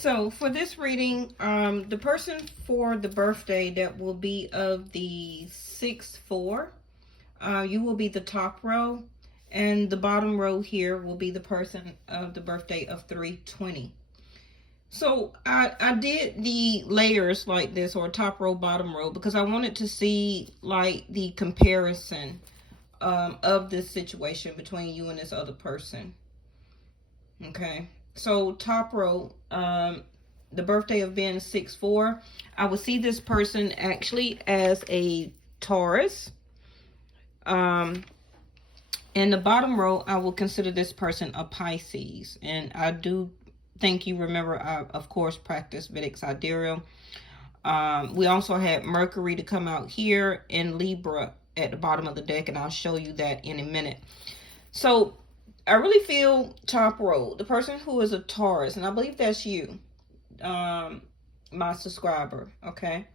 So for this reading, the person for the birthday that will be of the 6-4, you will be the top row, and the bottom row here will be the person of the birthday of 3-20. So I did the layers like this, or top row, bottom row, because I wanted to see like the comparison of this situation between you and this other person. Okay, so top row, the birthday of being 6-4, I would see this person actually as a Taurus. In the bottom row, I will consider this person a Pisces. And I do think you remember, I, of course, practice Vedic Sidereal. We also had Mercury to come out here in Libra at the bottom of the deck, and I'll show you that in a minute. So I really feel top row, the person who is a Taurus, and I believe that's you, my subscriber, okay?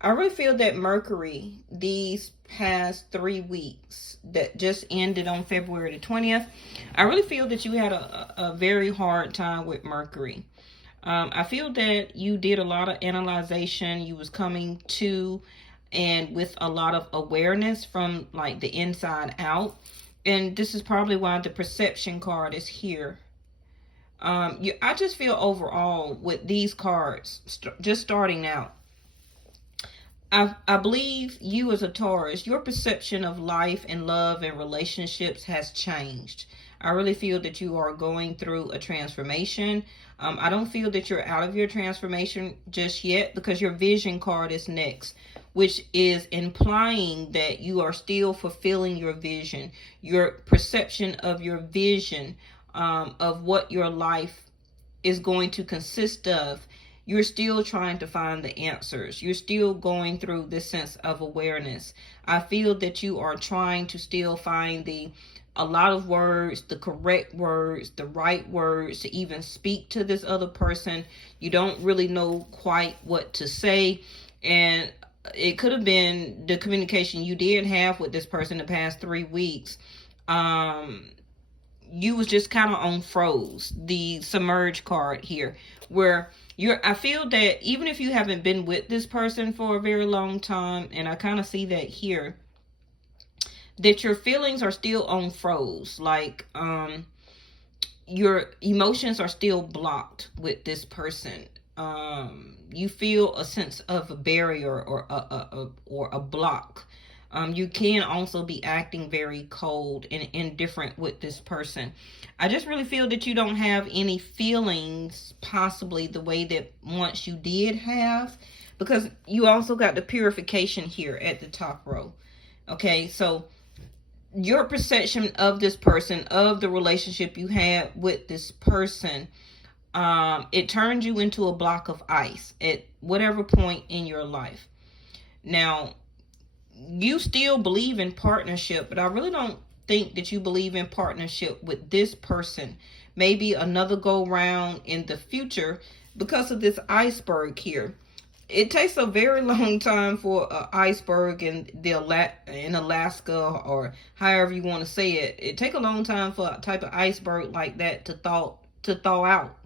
I really feel that Mercury, these past 3 weeks that just ended on February the 20th, I really feel that you had a very hard time with Mercury. I feel that you did a lot of analyzation. You was coming to and with a lot of awareness from like the inside out. And this is probably why the perception card is here. I just feel overall with these cards, just starting out, I believe you as a Taurus, your perception of life and love and relationships has changed. I really feel that you are going through a transformation. I don't feel that you're out of your transformation just yet, because your vision card is next, which is implying that you are still fulfilling your vision, your perception of your vision, of what your life is going to consist of. You're still trying to find the answers. You're still going through this sense of awareness. I feel that you are trying to still find a lot of words, the correct words, the right words to even speak to this other person. You don't really know quite what to say. And it could have been the communication you did have with this person the past 3 weeks. You was just kind of on froze, the submerge card here, where I feel that even if you haven't been with this person for a very long time, and I kind of see that here, that your feelings are still on froze. Like, your emotions are still blocked with this person. You feel a sense of a barrier or a block. You can also be acting very cold and indifferent with this person. I just really feel that you don't have any feelings, possibly the way that once you did have, because you also got the purification here at the top row. Okay, so your perception of this person, of the relationship you had with this person, it turned you into a block of ice at whatever point in your life. Now, you still believe in partnership, but I really don't think that you believe in partnership with this person. Maybe another go round in the future, because of this iceberg here. It takes a very long time for an iceberg in Alaska, or however you want to say it. It takes a long time for a type of iceberg like that to thaw out,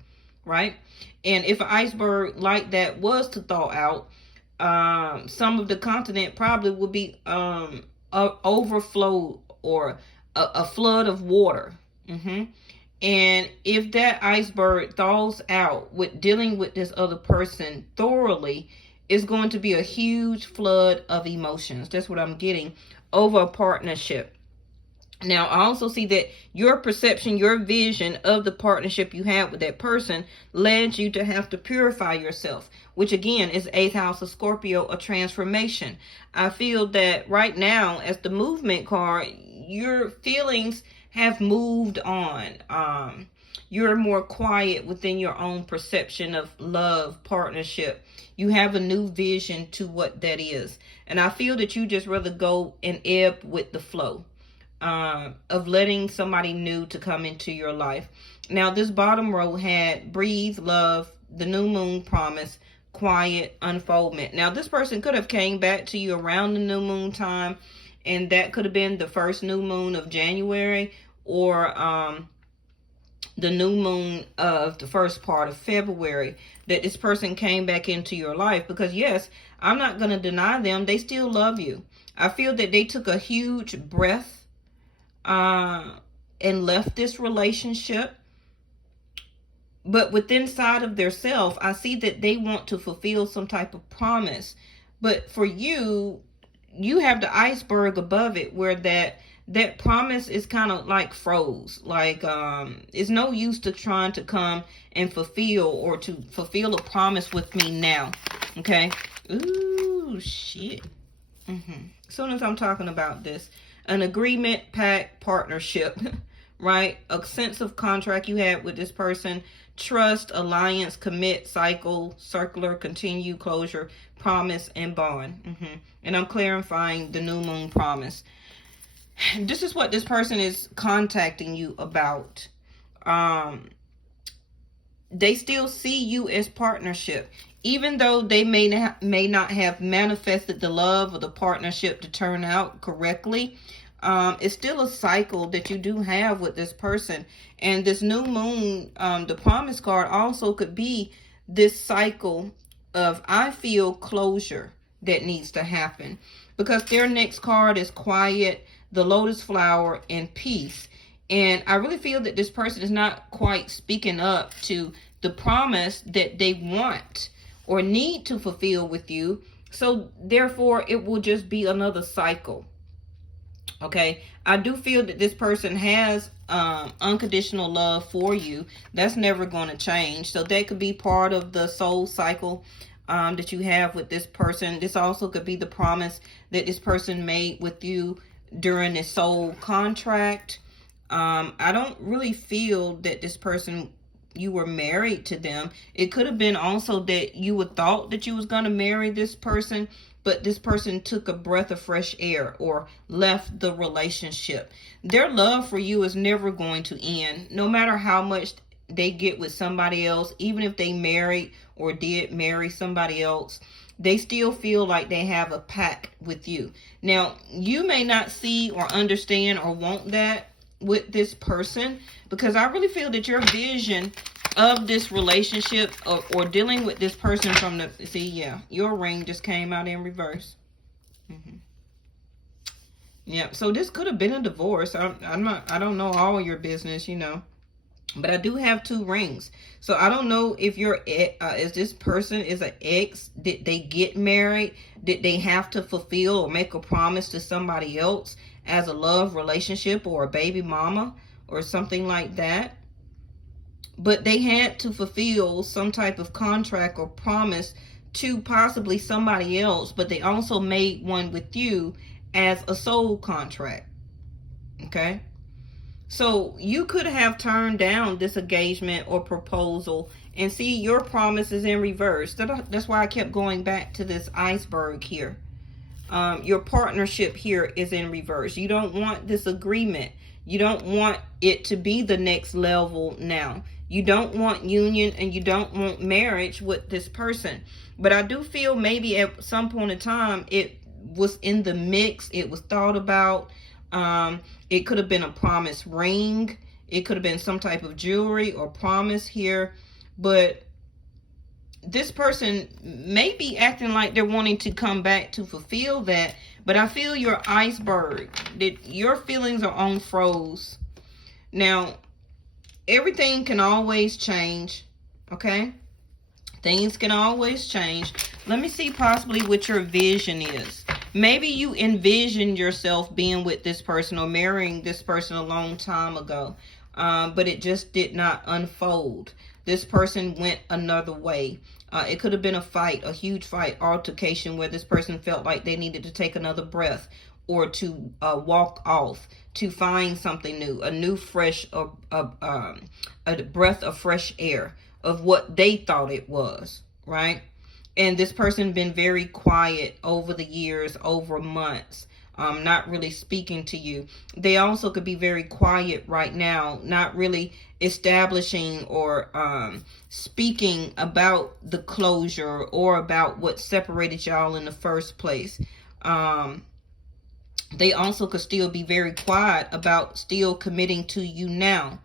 right? And if an iceberg like that was to thaw out, some of the continent probably would be overflowed, or a flood of water. And if that iceberg thaws out with dealing with this other person thoroughly, it's going to be a huge flood of emotions. That's what I'm getting over a partnership. Now, I also see that your perception, your vision of the partnership you had with that person led you to have to purify yourself, which again is 8th house of Scorpio, a transformation. I feel that right now, as the movement card, your feelings have moved on. You're more quiet within your own perception of love, partnership. You have a new vision to what that is. And I feel that you just rather go and ebb with the flow. Of letting somebody new to come into your life. Now, this bottom row had breathe, love, the new moon promise, quiet, unfoldment. Now, this person could have came back to you around the new moon time, and that could have been the first new moon of January, or the new moon of the first part of February, that this person came back into your life. Because yes, I'm not going to deny them. They still love you. I feel that they took a huge breath and left this relationship. But within inside of their self, I see that they want to fulfill some type of promise. But for you, you have the iceberg above it, where that promise is kind of like froze. Like it's no use to trying to come and fulfill a promise with me now. Okay. Ooh, shit. As soon as I'm talking about this, an agreement, pact, partnership, right? A sense of contract you had with this person. Trust, alliance, commit, cycle, circular, continue, closure, promise, and bond. And I'm clarifying the new moon promise. This is what this person is contacting you about. They still see you as partnership. Even though they may not have manifested the love or the partnership to turn out correctly, it's still a cycle that you do have with this person. And this new moon, the promise card also could be this cycle of, I feel, closure that needs to happen. Because their next card is quiet, the lotus flower, and peace. And I really feel that this person is not quite speaking up to the promise that they want or need to fulfill with you. So therefore, it will just be another cycle. Okay, I do feel that this person has unconditional love for you. That's never going to change. So that could be part of the soul cycle that you have with this person. This also could be the promise that this person made with you during this soul contract. I don't really feel that this person, you were married to them. It could have been also that you would thought that you was going to marry this person, but this person took a breath of fresh air or left the relationship. Their love for you is never going to end, no matter how much they get with somebody else. Even if they married or did marry somebody else, they still feel like they have a pact with you. Now, you may not see or understand or want that with this person, because I really feel that your vision of this relationship or dealing with this person from the, see, yeah, your ring just came out in reverse. Yeah, so this could have been a divorce. I don't know all your business, you know, but I do have 2 rings. So I don't know if is this person is an ex. Did they get married? Did they have to fulfill or make a promise to somebody else as a love relationship or a baby mama or something like that? But they had to fulfill some type of contract or promise to possibly somebody else, but they also made one with you as a soul contract. Okay? So you could have turned down this engagement or proposal, and see, your promise is in reverse. That's why I kept going back to this iceberg here. Your partnership here is in reverse. You don't want this agreement. You don't want it to be the next level now. You don't want union and you don't want marriage with this person. But I do feel maybe at some point in time it was in the mix. It was thought about. It could have been a promise ring. It could have been some type of jewelry or promise here. But this person may be acting like they're wanting to come back to fulfill that. But I feel your iceberg, that your feelings are on froze. Now, everything can always change. Okay? Things can always change. Let me see possibly what your vision is. Maybe you envisioned yourself being with this person or marrying this person a long time ago. But it just did not unfold. This person went another way. It could have been a fight, a huge fight, altercation, where this person felt like they needed to take another breath or to walk off, to find something new, a new fresh, a breath of fresh air of what they thought it was, right? And this person been very quiet over the years, over months, not really speaking to you. They also could be very quiet right now, not really establishing or speaking about the closure or about what separated y'all in the first place. They also could still be very quiet about still committing to you now.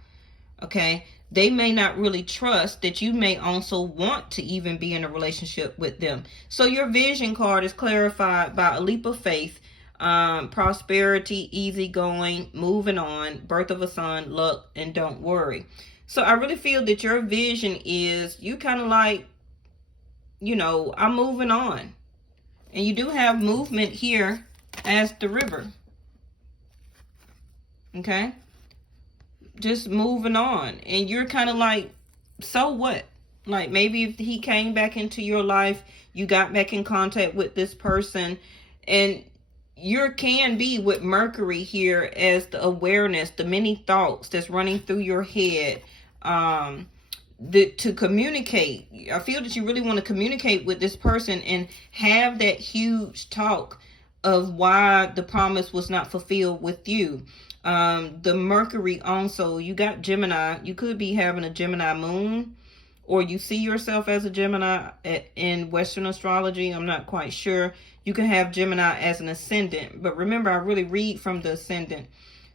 Okay, they may not really trust that you may also want to even be in a relationship with them. So your vision card is clarified by a leap of faith, prosperity, easygoing, moving on, birth of a son, luck, and don't worry. So I really feel that your vision is you kind of like, you know, I'm moving on. And you do have movement here as the river. Okay? Just moving on. And you're kind of like, so what? Like maybe if he came back into your life, you got back in contact with this person, and you can be with Mercury here as the awareness, the many thoughts that's running through your head, to communicate. I feel that you really want to communicate with this person and have that huge talk of why the promise was not fulfilled with you. The Mercury also, you got Gemini. You could be having a Gemini moon, or you see yourself as a Gemini in Western astrology. I'm not quite sure. You can have Gemini as an ascendant, but remember, I really read from the ascendant.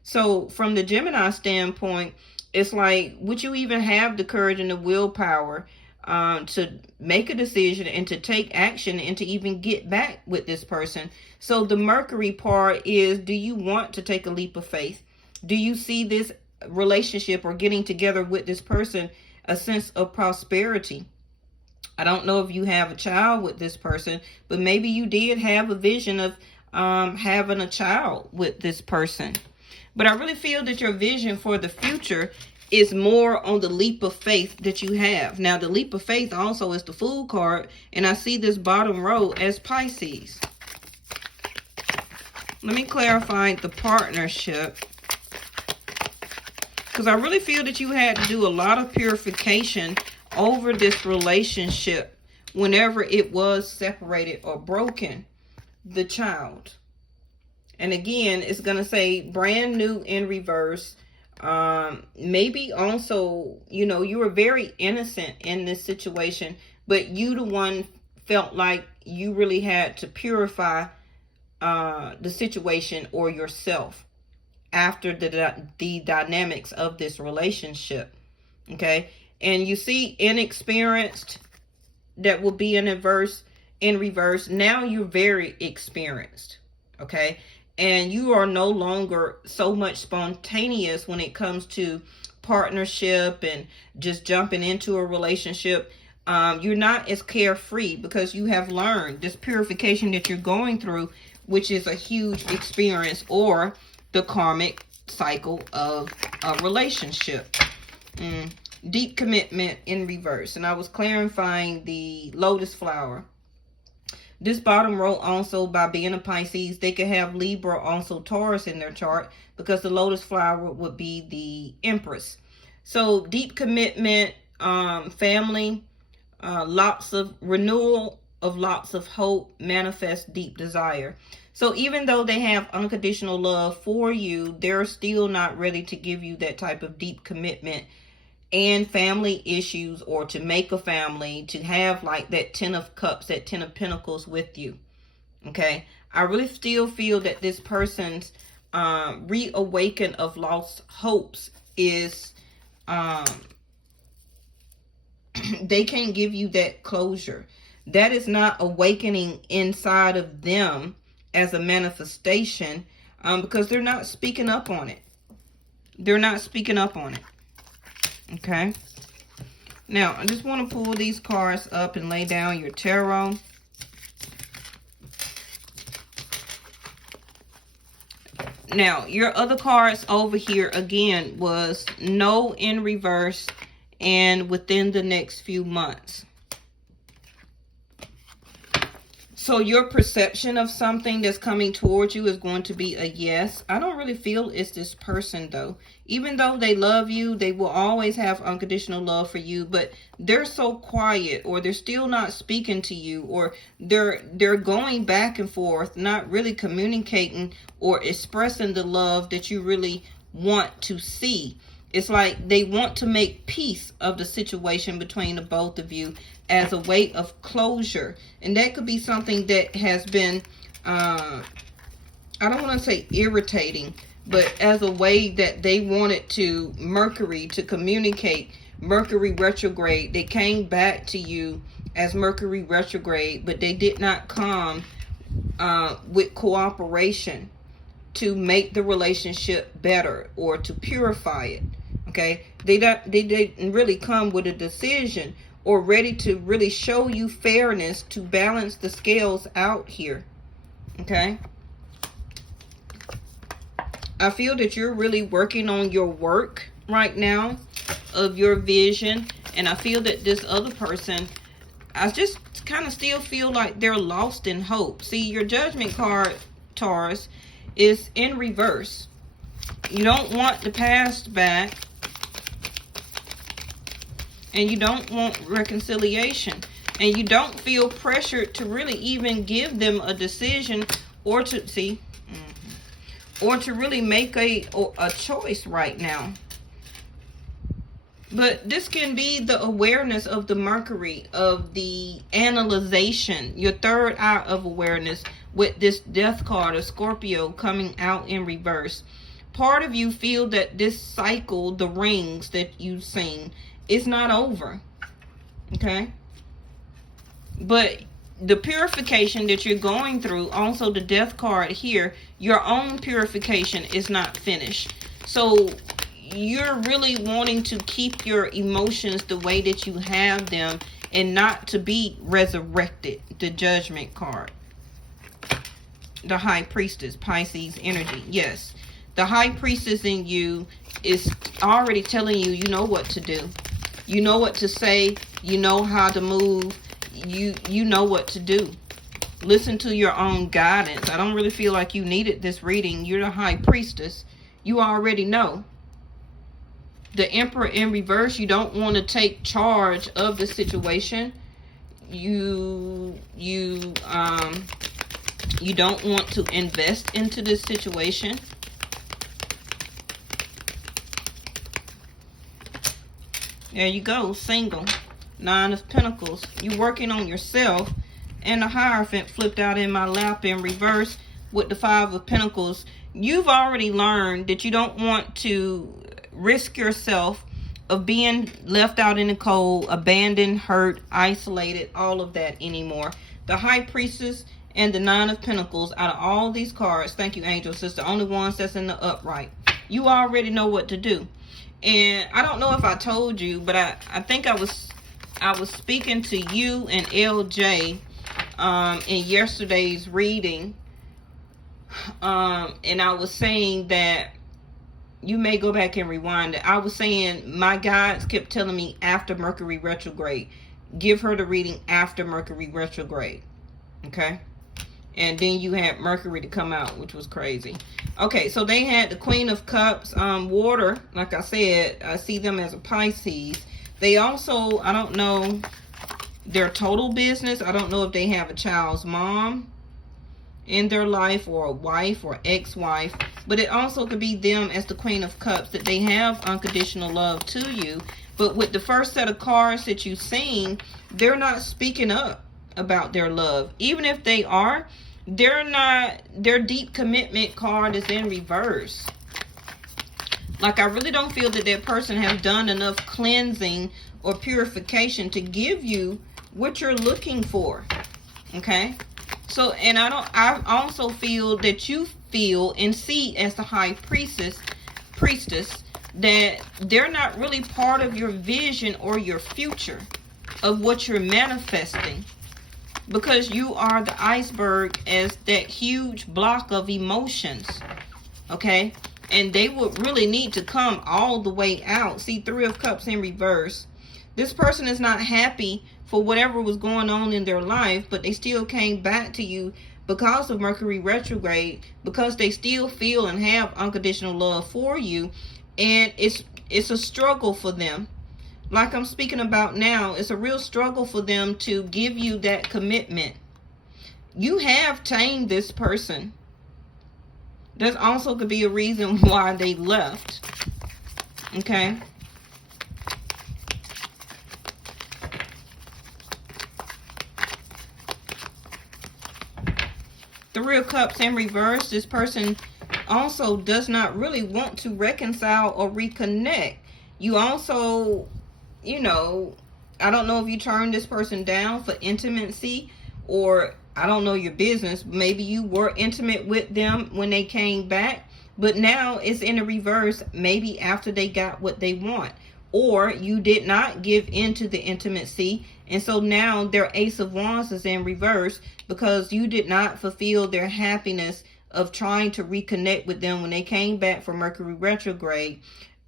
So from the Gemini standpoint, it's like, would you even have the courage and the willpower to make a decision and to take action and to even get back with this person? So the Mercury part is, do you want to take a leap of faith? Do you see this relationship or getting together with this person a sense of prosperity? I don't know if you have a child with this person, but maybe you did have a vision of having a child with this person. But I really feel that your vision for the future is more on the leap of faith that you have. Now, the leap of faith also is the Fool card, and I see this bottom row as Pisces. Let me clarify the partnership, because I really feel that you had to do a lot of purification over this relationship whenever it was separated or broken. The Child. And again, it's going to say brand new in reverse. Maybe also, you know, you were very innocent in this situation, but you the one felt like you really had to purify the situation or yourself after the dynamics of this relationship. Okay. And you see inexperienced, that will be in reverse. Now you're very experienced. Okay. And you are no longer so much spontaneous when it comes to partnership and just jumping into a relationship. You're not as carefree because you have learned this purification that you're going through, which is a huge experience, or the karmic cycle of a relationship. Deep commitment in reverse. And I was clarifying the lotus flower. This bottom row also, by being a Pisces, they could have Libra, also Taurus in their chart, because the lotus flower would be the Empress. So deep commitment, family, lots of renewal of lots of hope, manifest deep desire. So even though they have unconditional love for you, they're still not ready to give you that type of deep commitment and family issues, or to make a family, to have like that 10 of cups, that 10 of pentacles with you. Okay. I really still feel that this person's reawaken of lost hopes is they can't give you that closure. That is not awakening inside of them as a manifestation, because they're not speaking up on it. They're not speaking up on it. Okay. Now, I just want to pull these cards up and lay down your tarot. Now, your other cards over here, again, was no in reverse and within the next few months. So your perception of something that's coming towards you is going to be a yes. I don't really feel it's this person, though. Even though they love you, they will always have unconditional love for you, but they're so quiet, or they're still not speaking to you, or they're going back and forth, not really communicating or expressing the love that you really want to see. It's like they want to make peace of the situation between the both of you as a way of closure. And that could be something that has been, I don't want to say irritating, but as a way that they wanted to Mercury to communicate Mercury retrograde. They came back to you as Mercury retrograde, but they did not come with cooperation to make the relationship better or to purify it. Okay, they didn't really come with a decision or ready to really show you fairness to balance the scales out here. Okay, I feel that you're really working on your work right now of your vision, and I feel that this other person, I just kind of still feel like they're lost in hope. See, your Judgment card, Taurus, is in reverse. You don't want the past back, and you don't want reconciliation, and you don't feel pressured to really even give them a decision or to see or to really make a choice right now. But this can be the awareness of the Mercury, of the analyzation, your third eye of awareness with this Death card of Scorpio coming out in reverse. Part of you feel that this cycle, the rings that you've seen, is not over. Okay? But the purification that you're going through, also the Death card here, your own purification is not finished. So you're really wanting to keep your emotions the way that you have them and not to be resurrected. The Judgment card. The High Priestess, Pisces energy. Yes. The High Priestess in you is already telling you, you know what to do. You know what to say. You know how to move. You know what to do. Listen to your own guidance. I don't really feel like you needed this reading. You're the High Priestess. You already know. The Emperor in reverse, you don't want to take charge of the situation. You don't want to invest into this situation. There you go, single. Nine of Pentacles. You're working on yourself. And the Hierophant flipped out in my lap in reverse with the Five of Pentacles. You've already learned that you don't want to risk yourself of being left out in the cold, abandoned, hurt, isolated, all of that anymore. The High Priestess and the Nine of Pentacles, out of all these cards, thank you, angels, it's the only ones that's in the upright. You already know what to do. And I don't know if I told you, but I think I was speaking to you and LJ in yesterday's reading, and I was saying that you may go back and rewind it. I was saying my guides kept telling me after Mercury retrograde, give her the reading after Mercury retrograde. Okay? And then you had Mercury to come out, which was crazy. Okay, so they had the Queen of Cups, water. Like I said, I see them as a Pisces. They also, I don't know their total business. I don't know if they have a child's mom in their life or a wife or ex-wife. But it also could be them as the Queen of Cups, that they have unconditional love to you. But with the first set of cards that you've seen, they're not speaking up about their love. Even if they are, they're not. Their deep commitment card is in reverse. Like, I really don't feel that that person has done enough cleansing or purification to give you what you're looking for. Okay? So, and I also feel that you feel and see as the High Priestess, that they're not really part of your vision or your future of what you're manifesting. Because you are the iceberg as that huge block of emotions. Okay? And they would really need to come all the way out. See, Three of Cups in reverse. This person is not happy for whatever was going on in their life, but they still came back to you because of Mercury retrograde, because they still feel and have unconditional love for you. And it's a struggle for them. Like I'm speaking about now, it's a real struggle for them to give you that commitment. You have tamed this person. That also could be a reason why they left. Okay? Three of Cups in reverse. This person also does not really want to reconcile or reconnect. You also, you know, I don't know if you turned this person down for intimacy, or I don't know your business. Maybe you were intimate with them when they came back, but now it's in the reverse, maybe after they got what they want. Or you did not give into the intimacy, and so now their Ace of Wands is in reverse because you did not fulfill their happiness of trying to reconnect with them when they came back from Mercury retrograde,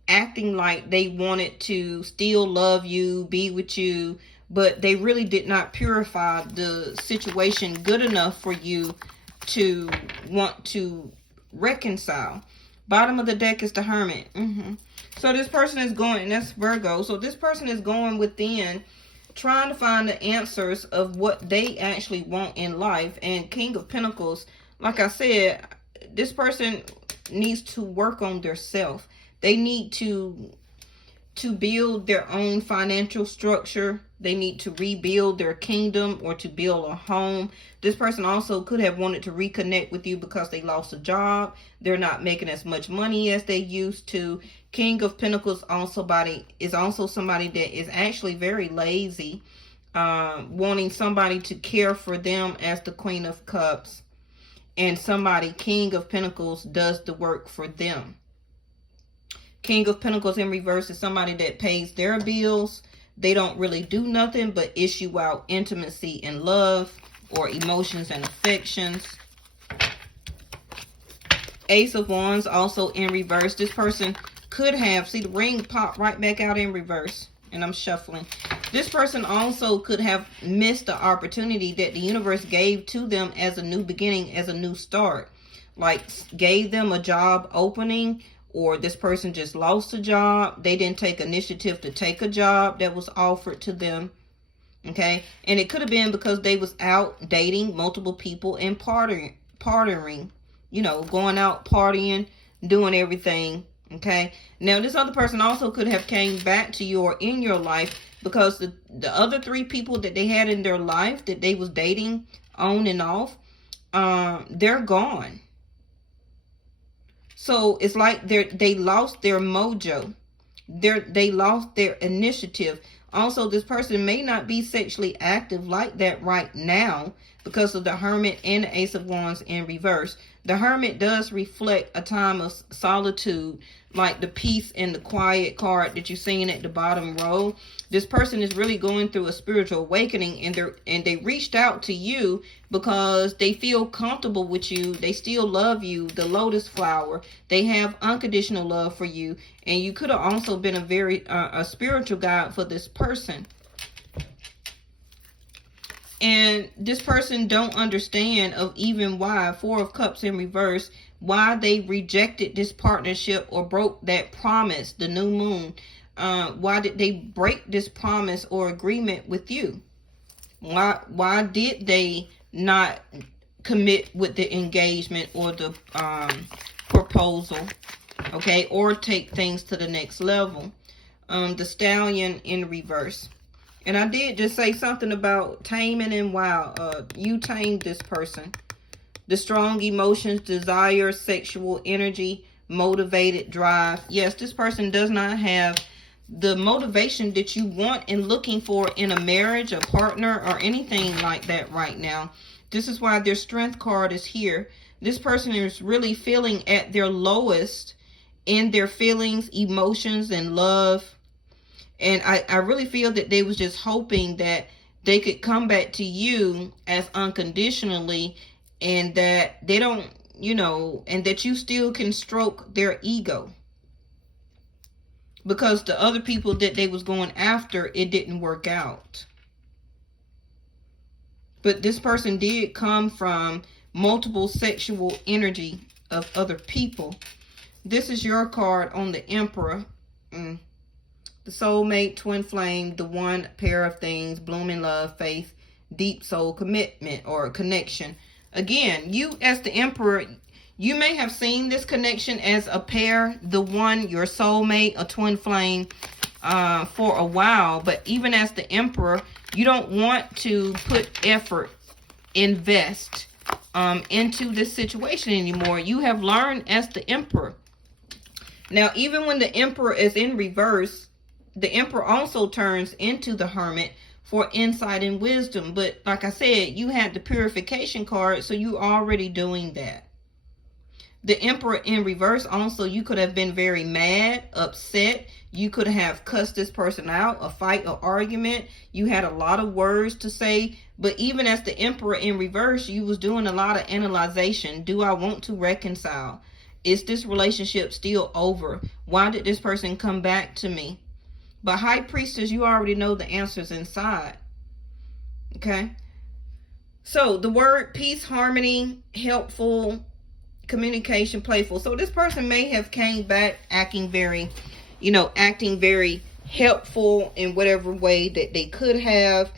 acting like they wanted to still love you, be with you, but they really did not purify the situation good enough for you to want to reconcile. Bottom of the deck is the Hermit. So this person is going, and that's Virgo. So this person is going within, trying to find the answers of what they actually want in life. And King of Pentacles, like I said, this person needs to work on their self. They need to build their own financial structure. They need to rebuild their kingdom or to build a home. This person also could have wanted to reconnect with you because they lost a job. They're not making as much money as they used to. King of Pentacles is also somebody that is actually very lazy, wanting somebody to care for them as the Queen of Cups. And somebody, King of Pentacles, does the work for them. King of Pentacles in reverse is somebody that pays their bills. They don't really do nothing but issue out intimacy and love, or emotions and affections. Ace of Wands also in reverse. This person could have, see the ring pop right back out in reverse, and I'm shuffling. This person also could have missed the opportunity that the universe gave to them as a new beginning, as a new start. Like gave them a job opening, or this person just lost a job. They didn't take initiative to take a job that was offered to them. Okay. And it could have been because they was out dating multiple people and partying, you know, going out partying, doing everything. Okay. Now this other person also could have came back to you or in your life because the other three people that they had in their life that they was dating on and off, they're gone. So it's like they lost their mojo. They lost their initiative. Also, this person may not be sexually active like that right now because of the Hermit and the Ace of Wands in reverse. The Hermit does reflect a time of solitude, like the peace and the quiet card that you're seeing at the bottom row. This person is really going through a spiritual awakening, and they reached out to you because they feel comfortable with you. They still love you, the lotus flower. They have unconditional love for you, and you could have also been a spiritual guide for this person. And this person don't understand of even why, Four of Cups in reverse, why they rejected this partnership or broke that promise, the new moon. Why did they break this promise or agreement with you? Why did they not commit with the engagement or the proposal? Okay, or take things to the next level. The Stallion in reverse. And I did just say something about taming and wow. You tamed this person. The strong emotions, desire, sexual energy, motivated drive. Yes, this person does not have the motivation that you want and looking for in a marriage, a partner, or anything like that right now. This is why their Strength card is here. This person is really feeling at their lowest in their feelings, emotions, and love. And I really feel that they was just hoping that they could come back to you as unconditionally, and that they don't, you know, and that you still can stroke their ego. Because the other people that they was going after, it didn't work out. But this person did come from multiple sexual energy of other people. This is your card on the Emperor. The soulmate, twin flame, the one pair of things, blooming love, faith, deep soul commitment or connection. Again, you as the Emperor, you may have seen this connection as a pair, the one, your soulmate, a twin flame, for a while. But even as the Emperor, you don't want to put effort, invest into this situation anymore. You have learned as the Emperor. Now, even when the Emperor is in reverse, the Emperor also turns into the Hermit for insight and wisdom. But like I said, you had the purification card, so you're already doing that. The Emperor in reverse also, you could have been very mad, upset. You could have cussed this person out, a fight or argument. You had a lot of words to say. But even as the Emperor in reverse, you was doing a lot of analyzation. Do I want to reconcile? Is this relationship still over? Why did this person come back to me? But High Priestess, you already know the answers inside. Okay? So the word peace, harmony, helpful, communication, playful. So this person may have came back acting very, acting very helpful in whatever way that they could have.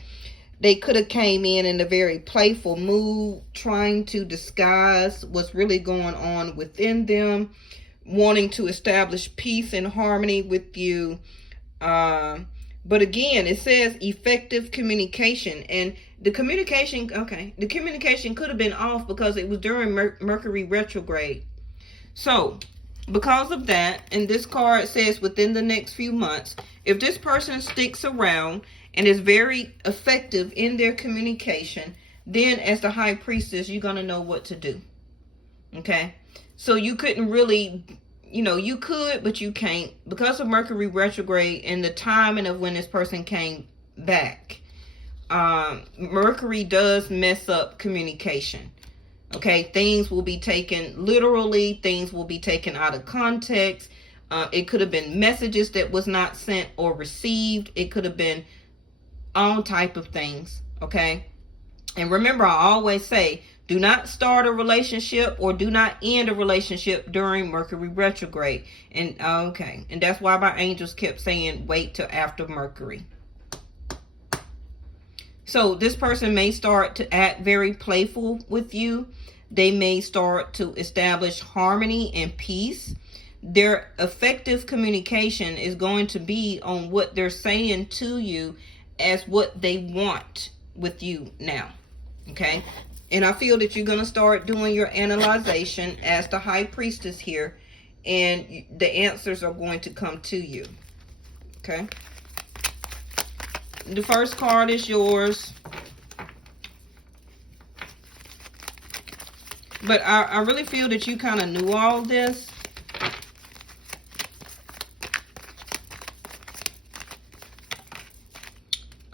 They could have came in a very playful mood, trying to disguise what's really going on within them, wanting to establish peace and harmony with you. But again, it says effective communication, and the communication could have been off because it was during Mercury retrograde. So because of that, and this card says within the next few months, if this person sticks around and is very effective in their communication, then as the High Priestess, you're going to know what to do. Okay? So you couldn't really, you could, but you can't. Because of Mercury retrograde and the timing of when this person came back, Mercury does mess up communication. Okay? Things will be taken literally. Things will be taken out of context. It could have been messages that was not sent or received. It could have been all type of things. Okay? And remember, I always say, do not start a relationship or do not end a relationship during Mercury retrograde. And and that's why my angels kept saying wait till after Mercury. So this person may start to act very playful with you. They may start to establish harmony and peace. Their effective communication is going to be on what they're saying to you as what they want with you now. Okay? And I feel that you're going to start doing your analyzation as the High Priestess here, and the answers are going to come to you. Okay? The first card is yours. But I really feel that you kind of knew all this.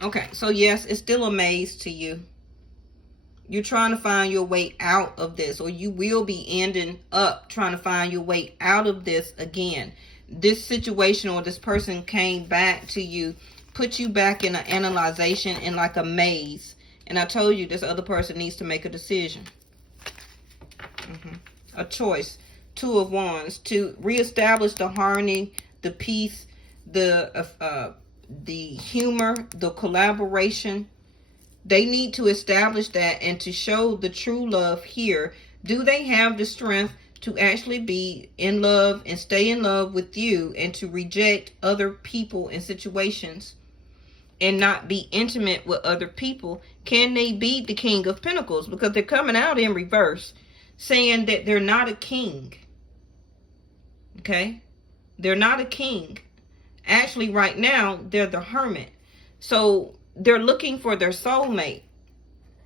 Okay, so yes, it's still a maze to you. You're trying to find your way out of this, or you will be ending up trying to find your way out of this again. This situation or this person came back to you, put you back in an analyzation in like a maze. And I told you this other person needs to make a decision. A choice. Two of Wands. To reestablish the harmony, the peace, the humor, the collaboration. They need to establish that and to show the true love here. Do they have the strength to actually be in love and stay in love with you and to reject other people and situations and not be intimate with other people? Can they be the King of Pentacles? Because they're coming out in reverse saying that they're not a king. Okay? They're not a king. Actually, right now, they're the Hermit. So they're looking for their soulmate.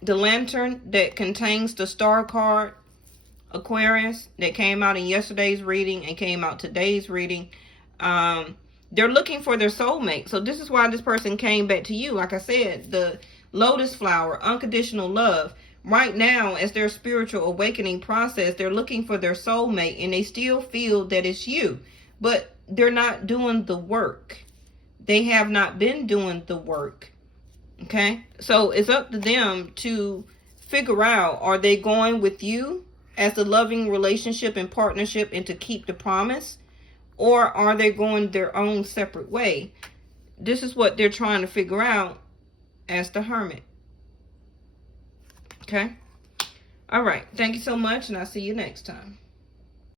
The Lantern that contains the star card, Aquarius, that came out in yesterday's reading and came out today's reading. They're looking for their soulmate. So this is why this person came back to you. Like I said, the lotus flower, unconditional love. Right now, as their spiritual awakening process, they're looking for their soulmate, and they still feel that it's you. But they're not doing the work. They have not been doing the work. Okay? So it's up to them to figure out, are they going with you as the loving relationship and partnership and to keep the promise? Or are they going their own separate way? This is what they're trying to figure out as the Hermit. Okay? All right. Thank you so much, and I'll see you next time.